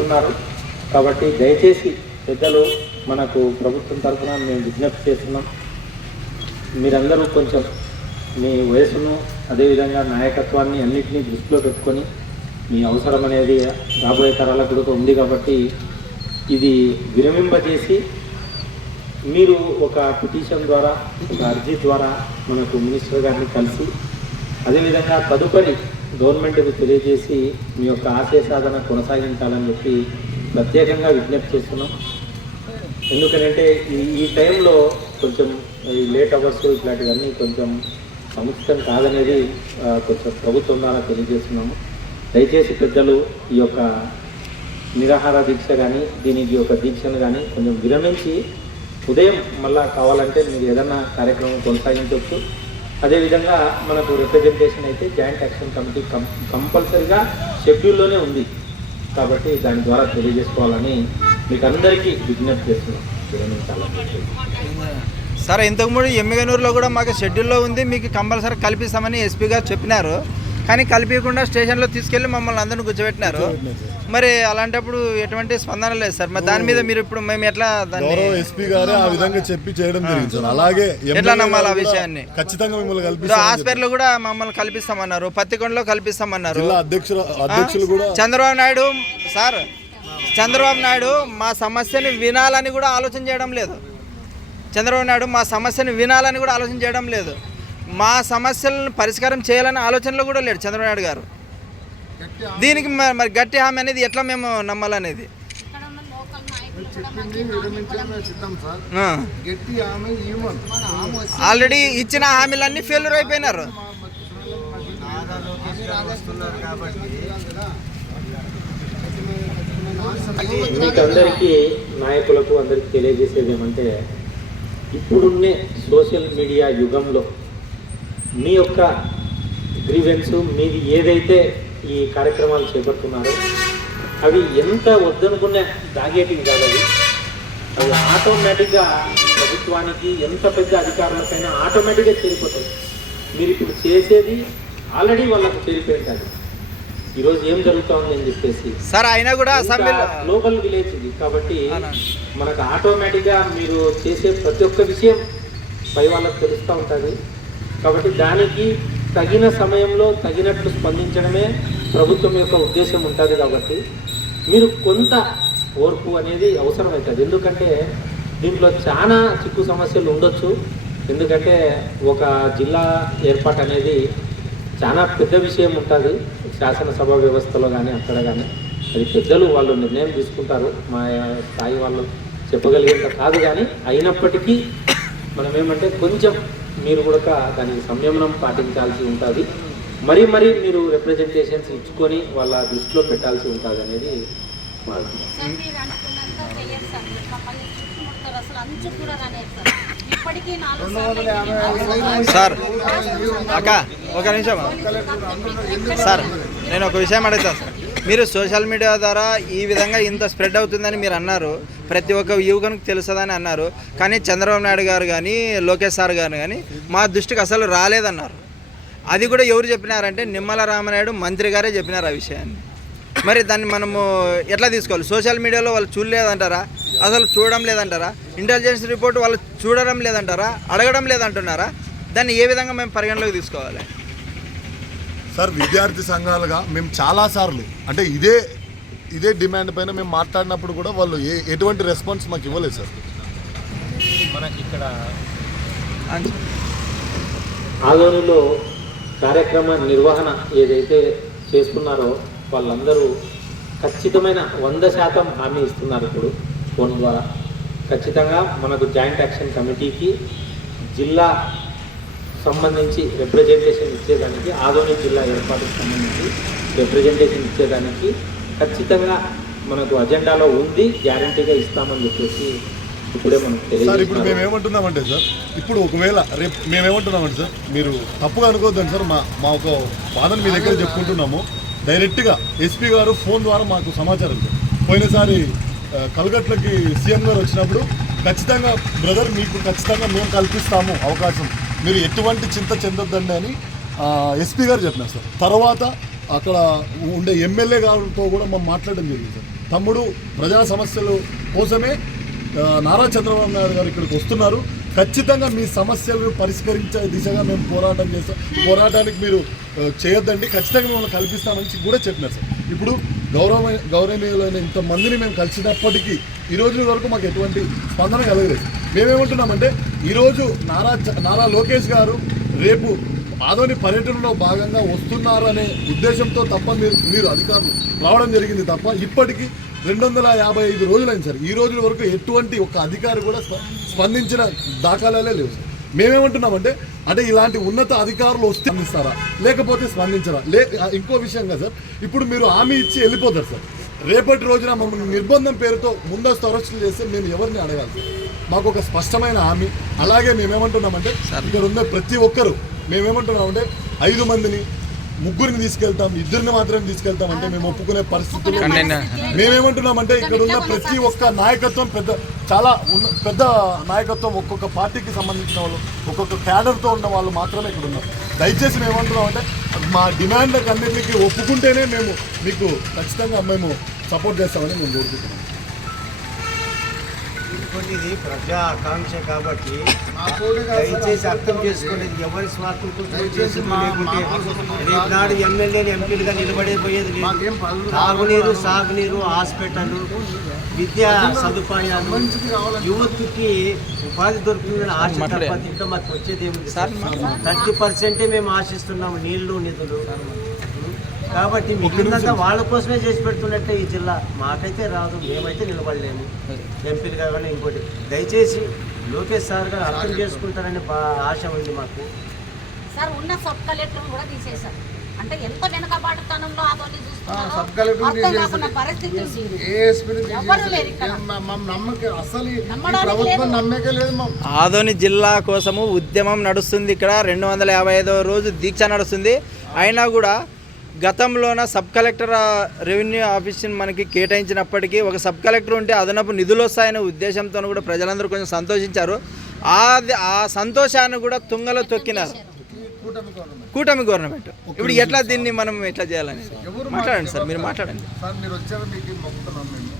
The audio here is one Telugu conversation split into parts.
ఇస్తున్నారు. కాబట్టి దయచేసి పెద్దలు మనకు ప్రభుత్వం తరఫున మేము విజ్ఞప్తి చేస్తున్నాం, మీరందరూ కొంచెం మీ వయసును అదేవిధంగా నాయకత్వాన్ని అన్నింటినీ దృష్టిలో పెట్టుకొని మీ అవసరం అనేది రాబోయే తరాలకు కూడా ఉంది కాబట్టి ఇది విరమింపజేసి మీరు ఒక పిటిషన్ ద్వారా ఒక అర్జీ ద్వారా మనకు మినిస్టర్ గారిని కలిసి అదేవిధంగా తదుపరి గవర్నమెంట్కు తెలియజేసి మీ యొక్క ఆశయ సాధన కొనసాగించాలని చెప్పి ప్రత్యేకంగా విజ్ఞప్తి చేస్తున్నాం. ఎందుకంటే ఈ టైంలో కొంచెం ఈ లేట్ అవర్స్ ఇట్లాంటివన్నీ కొంచెం సముచితం కాదనేది కొంచెం ప్రభుత్వం ద్వారా తెలియజేస్తున్నాము. దయచేసి పెద్దలు ఈ యొక్క నిరాహార దీక్ష కానీ దీనికి ఒక దీక్షను కానీ కొంచెం విరమించి ఉదయం మళ్ళా కావాలంటే మీరు ఏదైనా కార్యక్రమం కొనసాగించవచ్చు. అదేవిధంగా మనకు రిప్రజెంటేషన్ అయితే జాయింట్ యాక్షన్ కమిటీ కంపల్సరీగా షెడ్యూల్లోనే ఉంది కాబట్టి దాని ద్వారా తెలియజేసుకోవాలని మీకు అందరికీ విజ్ఞప్తి చేస్తున్నాం. సార్ ఇంతకుముందు ఎమ్మిగనూరులో కూడా మాకు షెడ్యూల్లో ఉంది, మీకు కంపల్సరీ కల్పిస్తామని ఎస్పీ గారు చెప్పినారు. కానీ కల్పించకుండా స్టేషన్లో తీసుకెళ్ళి మమ్మల్ని అందరిని కూర్చోబెట్టినారు. మరి అలాంటప్పుడు ఎటువంటి స్పందన లేదు సార్. మరి దాని మీద మీరు ఇప్పుడు మేము ఎట్లా ఎస్పీ గారు ఆ విధంగా చెప్పి చేయడం జరిగింది సార్. అలాగే ఎట్లా నమ్మాలి ఆ విషయాన్ని? ఖచ్చితంగా మిమ్మల్ని కల్పిస్తాం. హాస్పిటల్ కూడా మమ్మల్ని కల్పిస్తామన్నారు, పత్తికొండలో కల్పిస్తామన్నారు. అధ్యక్షులు కూడా చంద్రబాబు నాయుడు సార్, చంద్రబాబు నాయుడు మా సమస్యని వినాలని కూడా ఆలోచన చేయడం లేదు. చంద్రబాబు నాయుడు మా సమస్యని వినాలని కూడా ఆలోచన చేయడం లేదు. మా సమస్యలను పరిష్కారం చేయాలనే ఆలోచనలో కూడా లేడు చంద్రబాబు నాయుడు గారు. దీనికి మరి గట్టి హామీ అనేది ఎట్లా మేము నమ్మాలనేది. ఆల్రెడీ ఇచ్చిన హామీలన్నీ ఫెయిల్యూర్ అయిపోయినారు. మీకు అందరికీ నాయకులకు అందరికీ తెలియజేసేది ఏమంటే, ఇప్పుడున్నే సోషల్ మీడియా యుగంలో మీ యొక్క గ్రీవెన్స్ మీది ఏదైతే ఈ కార్యక్రమాలు చేపడుతున్నారో అవి ఎంత వద్దనుకునే దాగేటివి కాదు. అవి ఆటోమేటిక్గా ప్రభుత్వానికి ఎంత పెద్ద అధికారులకైనా ఆటోమేటిక్గా చేరిపోతాయి. మీరు ఇప్పుడు చేసేది ఆల్రెడీ వాళ్ళకు చేరిపోయింటారు. ఈరోజు ఏం జరుగుతూ ఉంది అని చెప్పేసి సార్ అయినా కూడా గ్లోబల్ విలేజ్ ఇది కాబట్టి మనకు ఆటోమేటిక్గా మీరు చేసే ప్రతి ఒక్క విషయం పై వాళ్ళకు తెలుస్తూ ఉంటుంది. కాబట్టి దానికి తగిన సమయంలో తగినట్లు స్పందించడమే ప్రభుత్వం యొక్క ఉద్దేశం ఉంటుంది. కాబట్టి మీరు కొంత ఓర్పు అనేది అవసరమవుతుంది. ఎందుకంటే దీంట్లో చాలా చిక్కు సమస్యలు ఉండొచ్చు. ఎందుకంటే ఒక జిల్లా ఏర్పాటు అనేది చాలా పెద్ద విషయం ఉంటుంది. శాసనసభ వ్యవస్థలో కానీ అక్కడ కానీ అది పెద్దలు వాళ్ళు నిర్ణయం తీసుకుంటారు. మా స్థాయి వాళ్ళు చెప్పగలిగేంత కాదు. కానీ అయినప్పటికీ మనం ఏమంటే కొంచెం మీరు కూడా దానికి సంయమనం పాటించాల్సి ఉంటుంది. మరీ మీరు రిప్రజెంటేషన్స్ ఇచ్చుకొని వాళ్ళ దృష్టిలో పెట్టాల్సి ఉంటుంది అనేది సార్. అక్క ఒక నిమిషం సార్, నేను ఒక విషయం అడుగుతాను సార్. మీరు సోషల్ మీడియా ద్వారా ఈ విధంగా ఇంత స్ప్రెడ్ అవుతుందని మీరు అన్నారు, ప్రతి ఒక్క యువకునికి తెలుస్తుందని అన్నారు. కానీ చంద్రబాబు నాయుడు గారు కానీ లోకేష్ సార్ గారు కానీ మా దృష్టికి అసలు రాలేదన్నారు. అది కూడా ఎవరు చెప్పినారంటే నిమ్మల రామనాయుడు మంత్రి గారే చెప్పినారు ఆ విషయాన్ని. మరి దాన్ని మనము ఎట్లా తీసుకోవాలి? సోషల్ మీడియాలో వాళ్ళు చూడలేదంటారా, అసలు చూడడం లేదంటారా? ఇంటెలిజెన్స్ రిపోర్ట్ వాళ్ళు చూడడం లేదంటారా, అడగడం లేదంటున్నారా? దాన్ని ఏ విధంగా మేము పరిగణలోకి తీసుకోవాలి? సార్, విద్యార్థి సంఘాలుగా మేము చాలాసార్లు అంటే ఇదే డిమాండ్ పైన మేము మాట్లాడినప్పుడు కూడా వాళ్ళు ఎటువంటి రెస్పాన్స్ మాకు ఇవ్వలేదు సార్. మనకి ఇక్కడ ఆదోనిలో కార్యక్రమ నిర్వహణ ఏదైతే చేస్తున్నారో వాళ్ళందరూ ఖచ్చితమైన 100% హామీ ఇస్తున్నారు. ఇప్పుడు ఫోన్ ద్వారా ఖచ్చితంగా మనకు జాయింట్ యాక్షన్ కమిటీకి జిల్లా సంబంధించి రిప్రజెంటేషన్ ఇచ్చేదానికి, ఆదోని జిల్లా ఏర్పాటుకు సంబంధించి రిప్రజెంటేషన్ ఇచ్చేదానికి ఖచ్చితంగా మనకు అజెండాలో ఉంది. గ్యారంటీగా ఇస్తామని చెప్పేసి ఇప్పుడే మనకు తెలియదు. ఇప్పుడు మేమేమంటున్నామంటే సార్, ఇప్పుడు ఒకవేళ రేపు మేమేమంటున్నామంటే సార్, మీరు తప్పుగా అనుకోవద్దండి సార్. మా ఒక బాధను మీ దగ్గర చెప్పుకుంటున్నాము. డైరెక్ట్గా ఎస్పీ గారు ఫోన్ ద్వారా మాకు సమాచారం సార్. పోయినసారి కల్గట్లకి సీఎం గారు వచ్చినప్పుడు ఖచ్చితంగా బ్రదర్ మీకు ఖచ్చితంగా మేము కల్పిస్తాము అవకాశం, మీరు ఎటువంటి చింత చెందొద్దండి అని ఎస్పీ గారు చెప్పినారు సార్. తర్వాత అక్కడ ఉండే ఎమ్మెల్యే గారితో కూడా మనం మాట్లాడడం జరిగింది సార్. తమ్ముడు ప్రజా సమస్యల కోసమే నారా చంద్రబాబు నాయుడు గారు ఇక్కడికి వస్తున్నారు. ఖచ్చితంగా మీ సమస్యలను పరిష్కరించే దిశగా మేము పోరాటం చేస్తాం. పోరాటానికి మీరు చేయొద్దండి, ఖచ్చితంగా మిమ్మల్ని కల్పిస్తామని కూడా చెప్పినారు సార్. ఇప్పుడు గౌరవనీయులైన ఇంతమందిని మేము కలిసినప్పటికీ ఈ రోజు వరకు మాకు ఎటువంటి స్పందన కలగలేదు. మేమేమంటున్నామంటే ఈరోజు నారా లోకేష్ గారు రేపు ఆదోని పర్యటనలో భాగంగా వస్తున్నారనే ఉద్దేశంతో తప్ప మీరు అధికారులు రావడం జరిగింది తప్ప ఇప్పటికీ 255 రోజులైంది సార్. ఈ రోజుల వరకు ఎటువంటి ఒక్క అధికారి కూడా స్పందించిన దాఖలాలే లేవు సార్. మేమేమంటున్నామంటే అంటే ఇలాంటి ఉన్నత అధికారులు వస్తే స్పందిస్తారా లేకపోతే స్పందించరా? ఇంకో విషయంగా సార్, ఇప్పుడు మీరు హామీ ఇచ్చి వెళ్ళిపోతారు సార్. రేపటి రోజున మమ్మల్ని నిర్బంధం పేరుతో ముందస్తు అరెస్టులు చేస్తే మేము ఎవరిని అడగాలి సార్? మాకు ఒక స్పష్టమైన హామీ. అలాగే మేమేమంటున్నామంటే ఇక్కడ ఉన్న ప్రతి ఒక్కరు మేమేమంటున్నామంటే 5 మందిని 3 తీసుకెళ్తాం, 2 మాత్రమే తీసుకెళ్తాం అంటే మేము ఒప్పుకునే పరిస్థితులు. మేమేమంటున్నామంటే ఇక్కడ ఉన్న ప్రతి ఒక్క నాయకత్వం చాలా పెద్ద నాయకత్వం, ఒక్కొక్క పార్టీకి సంబంధించిన వాళ్ళు, ఒక్కొక్క క్యాడర్తో ఉన్న వాళ్ళు మాత్రమే ఇక్కడ ఉన్నారు. దయచేసి మేమేమంటున్నామంటే మా డిమాండ్లకు అన్నింటికి ఒప్పుకుంటేనే మేము మీకు ఖచ్చితంగా మేము సపోర్ట్ చేస్తామని మేము కోరుకుంటున్నాం. ఇది ప్రజా ఆకాంక్ష కాబట్టి దయచేసి అర్థం చేసుకోలేదు. ఎవరి స్వార్థం నాడు ఎమ్మెల్యేలు ఎంపీలుగా నిలబడిపోయేది లేదు. తాగునీరు, సాగునీరు, హాస్పిటల్, విద్యా సదుపాయాలు, యువతకి ఉపాధి దొరుకుతుందని ఆశ తప్ప ఇంకా మాకు వచ్చేది ఏముంది? 30% మేము ఆశిస్తున్నాము, నీళ్లు, నిధులు. కాబట్టి మిగిలినంతా వాళ్ళ కోసమే చేసి పెడుతున్నట్టే ఈ జిల్లా. మాకైతే రాదు, మేమైతే నిలబడలేము ఎంపీలు కానీ. ఇంకోటి దయచేసి లోకేష్ సార్ గారు అర్థం చేసుకుంటారని ఆశ ఉంది మాకు. సార్ ఉన్న సబ్ కలెక్టర్ కూడా తీసేశారు. అంటే ఎంత వెనకబాటుతనంలో ఆదోని ఆదోని జిల్లా కోసము ఉద్యమం నడుస్తుంది. ఇక్కడ 255వ రోజు దీక్ష నడుస్తుంది. అయినా కూడా గతంలోన సబ్ కలెక్టర్ రెవెన్యూ ఆఫీస్ని మనకి కేటాయించినప్పటికీ ఒక సబ్ కలెక్టర్ ఉంటే అదనపు నిధులు వస్తాయనే ఉద్దేశంతో కూడా ప్రజలందరూ కొంచెం సంతోషించారు. ఆ సంతోషాన్ని కూడా తుంగలో తొక్కినారు కూటమి గవర్నమెంట్. ఇప్పుడు ఎట్లా దీన్ని మనం ఎట్లా చేయాలని మాట్లాడండి సార్, మీరు మాట్లాడండి సార్. మీరు వచ్చారు, మీకు మొక్కుతున్నాం మేము.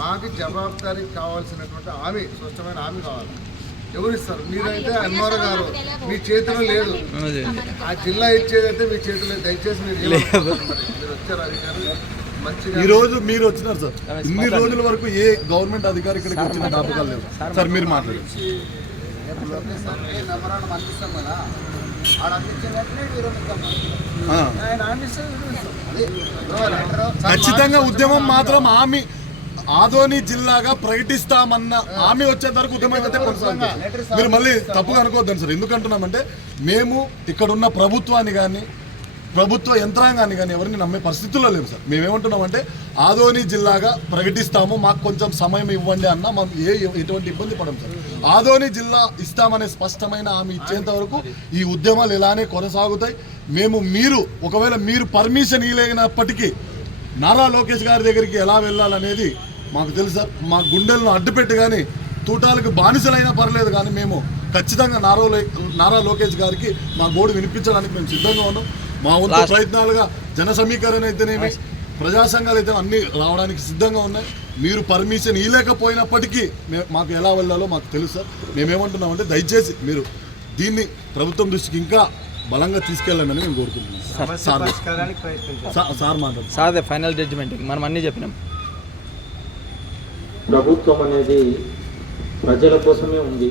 మాకు జవాబుదారీ కావాల్సినటువంటి హామీ, స్వచ్ఛమైన హామీ కావాలి. ఎవరు ఇస్తారు? మీరైతే ఎంఆర్ఓ గారు మీ చేతిలో లేదు, ఆ జిల్లా ఇచ్చేదైతే మీ చేతిలో లేదు. దయచేసి మీరు వచ్చారు అధికారులు మంచిగా. ఈ రోజు మీరు వచ్చినారు సార్. ఇన్ని రోజుల వరకు ఏ గవర్నమెంట్ అధికారి ఇక్కడికి వచ్చిన జ్ఞాపకాలు లేవు సార్. మీరు మాట్లాడండి. ఖచ్చితంగా ఉద్యమం మాత్రం హామీ ఆదోని జిల్లాగా ప్రకటిస్తామన్న హామీ వచ్చేంత వరకు ఉద్యమం అయితే కొనసాగుతుంది. మీరు మళ్ళీ తప్పుగా అనుకోవద్దండి సార్. ఎందుకంటున్నామంటే మేము ఇక్కడున్న ప్రభుత్వాన్ని కానీ ప్రభుత్వ యంత్రాంగాన్ని కానీ ఎవరిని నమ్మే పరిస్థితుల్లో లేవు సార్. మేమేమంటున్నామంటే ఆదోని జిల్లాగా ప్రకటిస్తాము, మాకు కొంచెం సమయం ఇవ్వండి అన్న మనం ఎటువంటి ఇబ్బంది పడం సార్. ఆదోని జిల్లా ఇస్తామనే స్పష్టమైన హామీ ఇచ్చేంత వరకు ఈ ఉద్యమాలు ఇలానే కొనసాగుతాయి. ఒకవేళ మీరు పర్మిషన్ ఇవ్వలేనప్పటికీ నారా లోకేష్ గారి దగ్గరికి ఎలా వెళ్ళాలనేది మాకు తెలుసు సార్. మా గుండెలను అడ్డుపెట్టి కానీ తూటాలకు బానిసలైనా పర్లేదు కానీ మేము ఖచ్చితంగా నారా లోకేష్ గారికి మా గోడు వినిపించడానికి మేము సిద్ధంగా ఉన్నాం. మా వంతు ప్రయత్నాలుగా జన సమీకరణ అయితేనేమి, ప్రజా సంఘాలు అయితే అన్నీ రావడానికి సిద్ధంగా ఉన్నాయి. మీరు పర్మిషన్ ఇవ్వలేకపోయినప్పటికీ మాకు ఎలా వెళ్ళాలో మాకు తెలుసు సార్. మేమేమంటున్నామంటే దయచేసి మీరు దీన్ని ప్రభుత్వం దృష్టికి ఇంకా బలంగా తీసుకెళ్ళండి అని మేము కోరుకుంటున్నాం. సార్ మాట్లాడు సార్. ఫైనల్ జడ్జిమెంట్ మనం అన్నీ చెప్పినాం. ప్రభుత్వం అనేది ప్రజల కోసమే ఉంది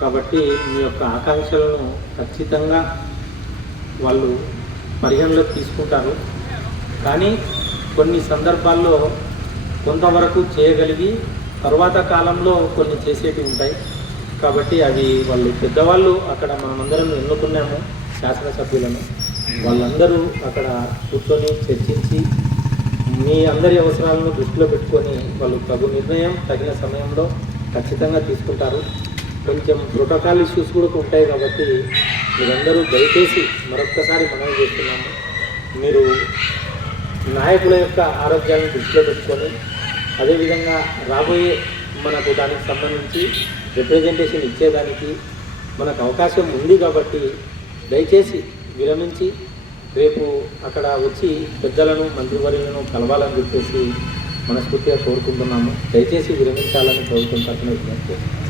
కాబట్టి మీ యొక్క ఆకాంక్షలను ఖచ్చితంగా వాళ్ళు పరిగణలోకి తీసుకుంటారు. కానీ కొన్ని సందర్భాల్లో కొంతవరకు చేయగలిగి తర్వాత కాలంలో కొన్ని చేసేటివి ఉంటాయి. కాబట్టి అవి వాళ్ళు పెద్దవాళ్ళు అక్కడ మనమందరం ఎన్నుకున్నాము శాసనసభ్యులను, వాళ్ళందరూ అక్కడ కూర్చొని చర్చించి మీ అందరి అవసరాలను దృష్టిలో పెట్టుకొని వాళ్ళు తగు నిర్ణయం తగిన సమయంలో ఖచ్చితంగా తీసుకుంటారు. కొంచెం ప్రోటోకాల్ ఇష్యూస్ కూడా ఉంటాయి కాబట్టి మీరందరూ దయచేసి మరొక్కసారి మనం చేస్తున్నాము, మీరు నాయకుల యొక్క ఆరోగ్యాలను దృష్టిలో పెట్టుకొని అదేవిధంగా రాబోయే మనకు దానికి సంబంధించి రిప్రజెంటేషన్ ఇచ్చేదానికి మనకు అవకాశం ఉంది కాబట్టి దయచేసి విరమించి రేపు అక్కడ వచ్చి పెద్దలను మంత్రివర్యులను కలవాలని చెప్పేసి మనస్ఫూర్తిగా కోరుకుంటున్నాము. దయచేసి విరమించాలని ప్రభుత్వం తరఫున విజ్ఞప్తి చేస్తున్నాము.